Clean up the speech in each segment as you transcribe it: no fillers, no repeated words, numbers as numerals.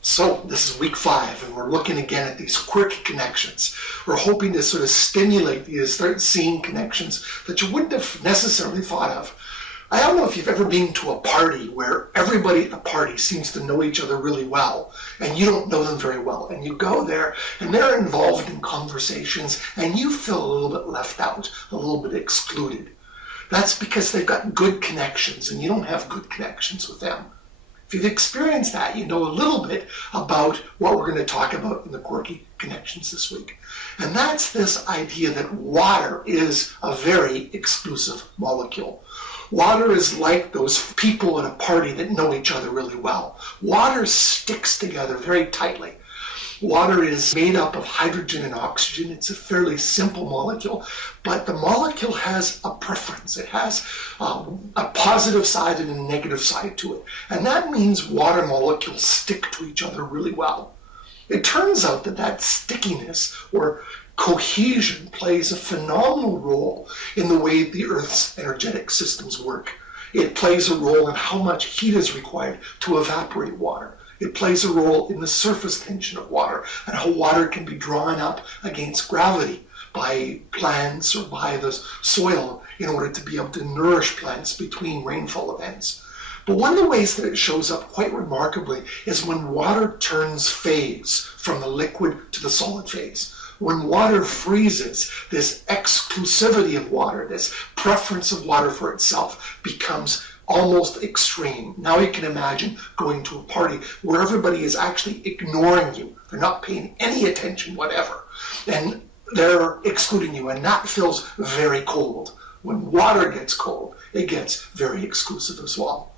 So this is week 5, and we're looking again at these quirky connections. We're hoping to sort of stimulate you to start seeing connections that you wouldn't have necessarily thought of. I don't know if you've ever been to a party where everybody at the party seems to know each other really well, and you don't know them very well. And you go there, and they're involved in conversations, and you feel a little bit left out, a little bit excluded. That's because they've got good connections, and you don't have good connections with them. If you've experienced that, you know a little bit about what we're going to talk about in the quirky connections this week. And that's this idea that water is a very exclusive molecule. Water is like those people at a party that know each other really well. Water sticks together very tightly. Water is made up of hydrogen and oxygen. It's a fairly simple molecule, but the molecule has a preference. It has a positive side and a negative side to it. And that means water molecules stick to each other really well. It turns out that that stickiness or cohesion plays a phenomenal role in the way the Earth's energetic systems work. It plays a role in how much heat is required to evaporate water. It plays a role in the surface tension of water and how water can be drawn up against gravity by plants or by the soil in order to be able to nourish plants between rainfall events. But one of the ways that it shows up quite remarkably is when water turns phase from the liquid to the solid phase. When water freezes, this exclusivity of water, this preference of water for itself becomes almost extreme. Now you can imagine going to a party where everybody is actually ignoring you. They're not paying any attention whatever. And they're excluding you, and that feels very cold. When water gets cold, it gets very exclusive as well.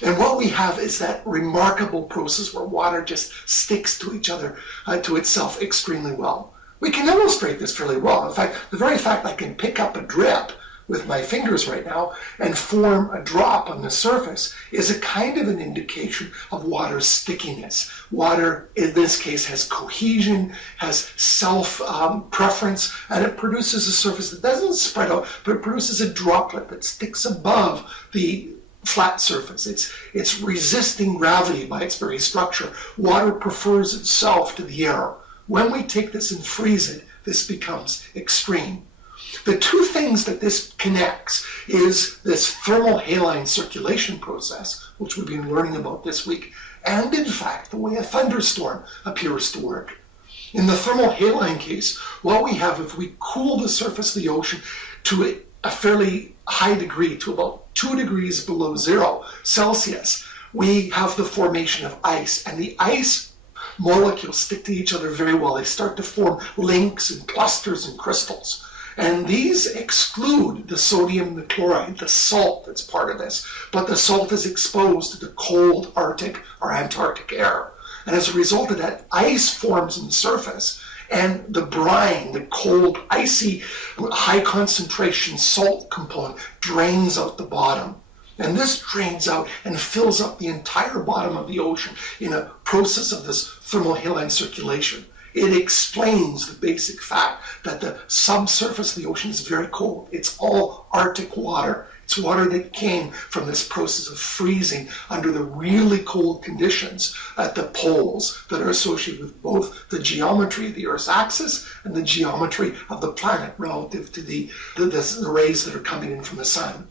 And what we have is that remarkable process where water just sticks to each other, to itself extremely well. We can illustrate this fairly well. In fact, the very fact I can pick up a drip with my fingers right now and form a drop on the surface is a kind of an indication of water's stickiness. Water, in this case, has cohesion, has self-preference, and it produces a surface that doesn't spread out, but it produces a droplet that sticks above the flat surface. It's resisting gravity by its very structure. Water prefers itself to the air. When we take this and freeze it, this becomes extreme. The two things that this connects is this thermal-haline circulation process, which we've been learning about this week, and in fact, the way a thunderstorm appears to work. In the thermal-haline case, what we have, if we cool the surface of the ocean to a fairly high degree, to about 2 degrees below 0 Celsius, we have the formation of ice, and the ice molecules stick to each other very well. They start to form links and clusters and crystals. And these exclude the sodium and the chloride, the salt that's part of this. But the salt is exposed to the cold Arctic or Antarctic air. And as a result of that, ice forms on the surface. And the brine, the cold, icy, high concentration salt component drains out the bottom. And this drains out and fills up the entire bottom of the ocean in a process of this thermal-haline circulation. It explains the basic fact that the subsurface of the ocean is very cold. It's all Arctic water. It's water that came from this process of freezing under the really cold conditions at the poles that are associated with both the geometry of the Earth's axis and the geometry of the planet relative to the rays that are coming in from the sun.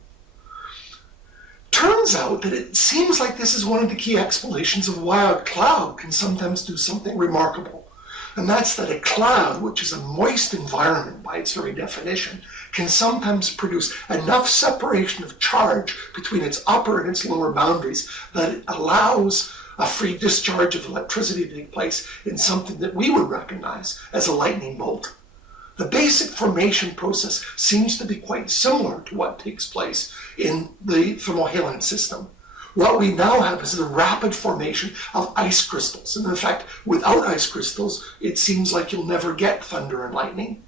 Turns out that it seems like this is one of the key explanations of why a cloud can sometimes do something remarkable. And that's that a cloud, which is a moist environment by its very definition, can sometimes produce enough separation of charge between its upper and its lower boundaries that it allows a free discharge of electricity to take place in something that we would recognize as a lightning bolt. The basic formation process seems to be quite similar to what takes place in the thermal-haline system. What we now have is the rapid formation of ice crystals. And in fact, without ice crystals, it seems like you'll never get thunder and lightning.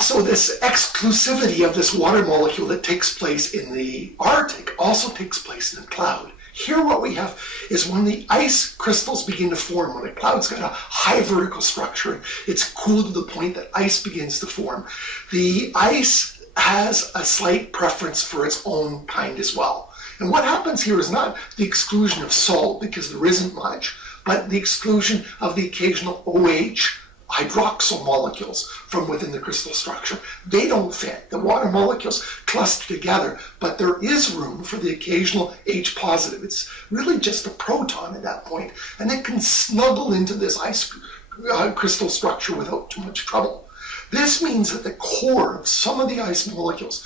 So this exclusivity of this water molecule that takes place in the Arctic also takes place in a cloud. Here what we have is when the ice crystals begin to form, when a cloud's got a high vertical structure, it's cooled to the point that ice begins to form. The ice has a slight preference for its own kind as well. And what happens here is not the exclusion of salt, because there isn't much, but the exclusion of the occasional OH hydroxyl molecules from within the crystal structure. They don't fit. The water molecules cluster together, but there is room for the occasional H positive. It's really just a proton at that point, and it can snuggle into this ice crystal structure without too much trouble. This means that the core of some of the ice molecules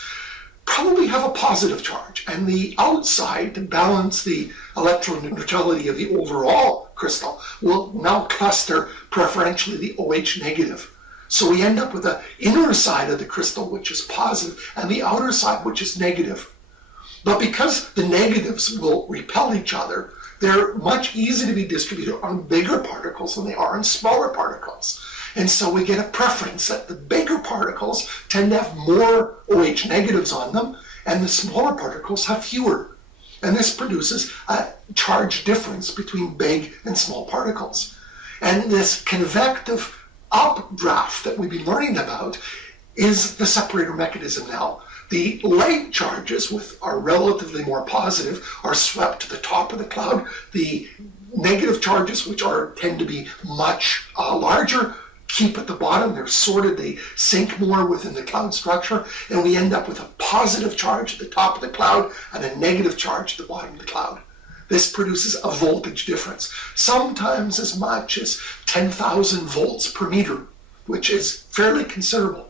probably have a positive charge, and the outside, to balance the electroneutrality of the overall crystal, will now cluster preferentially the OH negative. So we end up with the inner side of the crystal, which is positive, and the outer side, which is negative. But because the negatives will repel each other, they're much easier to be distributed on bigger particles than they are on smaller particles. And so we get a preference that the bigger particles tend to have more OH negatives on them, and the smaller particles have fewer. And this produces a charge difference between big and small particles. And this convective updraft that we've been learning about is the separator mechanism now. The light charges, which are relatively more positive, are swept to the top of the cloud. The negative charges, which tend to be much larger, keep at the bottom. They're sorted, they sink more within the cloud structure, and we end up with a positive charge at the top of the cloud and a negative charge at the bottom of the cloud. This produces a voltage difference, sometimes as much as 10,000 volts per meter, which is fairly considerable.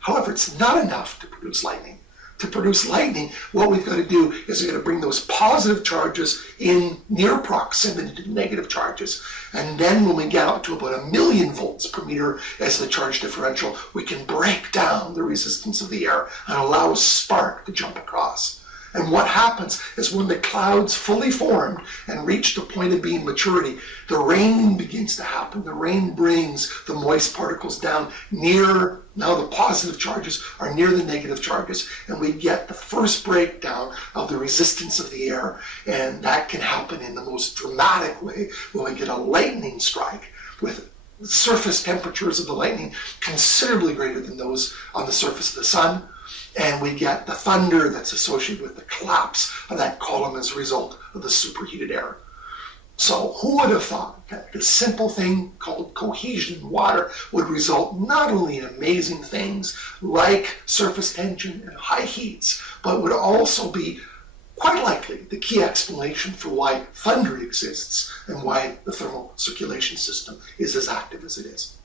However, it's not enough to produce lightning. To produce lightning, what we've got to do is we've got to bring those positive charges in near proximity to negative charges. And then when we get up to about 1,000,000 volts per meter as the charge differential, we can break down the resistance of the air and allow a spark to jump across. And what happens is when the clouds fully formed and reach the point of being maturity, the rain begins to happen. The rain brings the moist particles down near, now the positive charges are near the negative charges, and we get the first breakdown of the resistance of the air. And that can happen in the most dramatic way when we get a lightning strike with surface temperatures of the lightning considerably greater than those on the surface of the sun. And we get the thunder that's associated with the collapse of that column as a result of the superheated air. So who would have thought that this simple thing called cohesion in water would result not only in amazing things like surface tension and high heats, but would also be quite likely the key explanation for why thunder exists and why the thermal circulation system is as active as it is.